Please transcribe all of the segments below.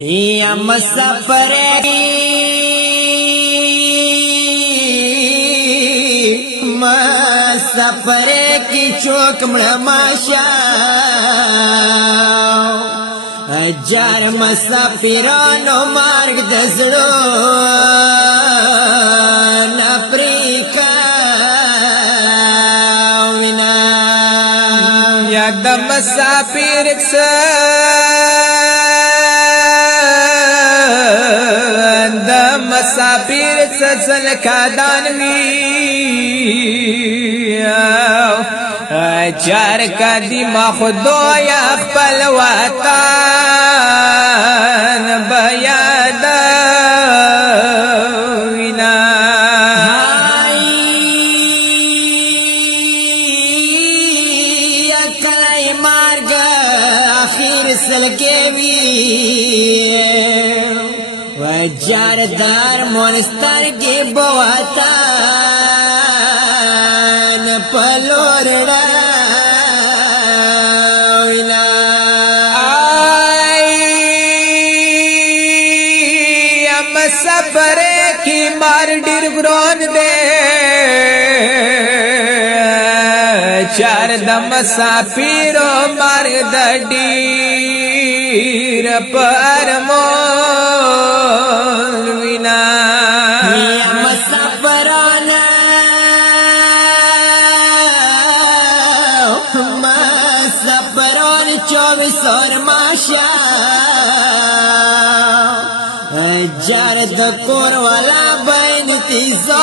یا مسافر مسافر کی چوک مړماشا جار مسافرانو مارګ د زړه نپریکا وینا یا د مسافر مسافر سسل کادان وی چار کدی ما خدایا خپل وطن بیاد وینا کلی مارګ اخیر سلګې وی جاردار مونستر کی بواتان پلور ڈاوینا آئی ام سفر کی مار ډیر ګران دے چار د مسافر مار د ډیر پرمو جارد کور والا بین تیزار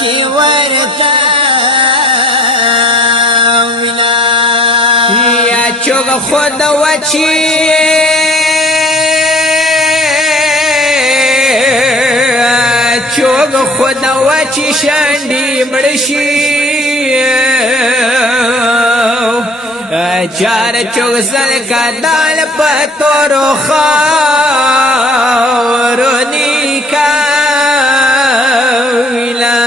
کی ورتا وینا یا چوگ خود وچی چوگ خود وچی شندی مرشی چار چوگ سل کا دال پتورو خاورونی کا ویلا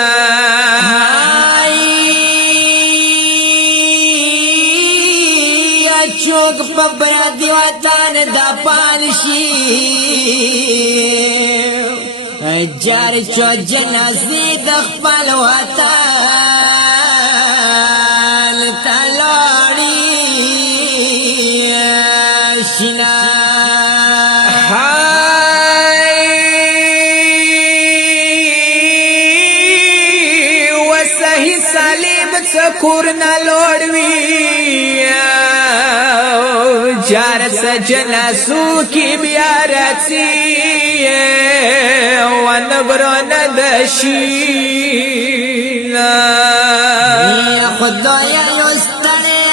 چوگ پبرا دیواتان دا پالشی جار چو جنازی دخپل وطن تلوڑی شنا وصحی سلیم سکور نلوڑوی جار سجنا سو کی بیارت سی ونگرون دشینا خدایا یستره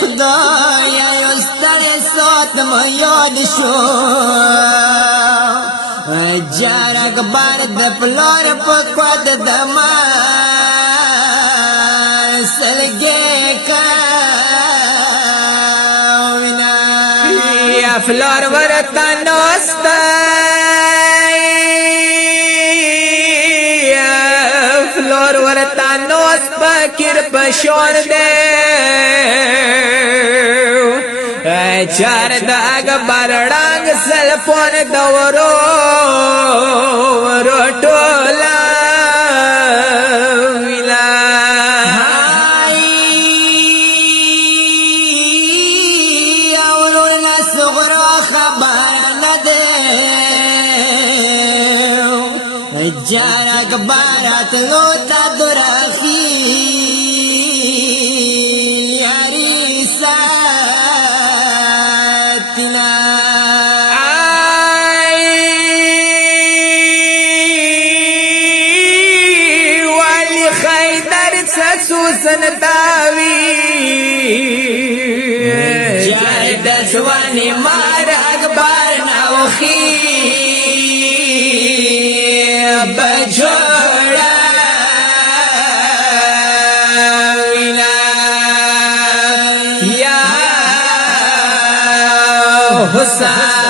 خدایا یستره سات ما یاد شو جار اکبر د پلار پکواد دمان سلگے کا وینا یا فلار ورطا نوستا فلار ورطا نوست پاکر پشور دے چار دا اکبر رنگ سلفون دورو روٹولا جار اکبارات لوتا دراخی یاری ساتنا والی خیدر سسوسن تاوی جار دسوانی مار اکبار نوخی بجوڑا وینا یا حسین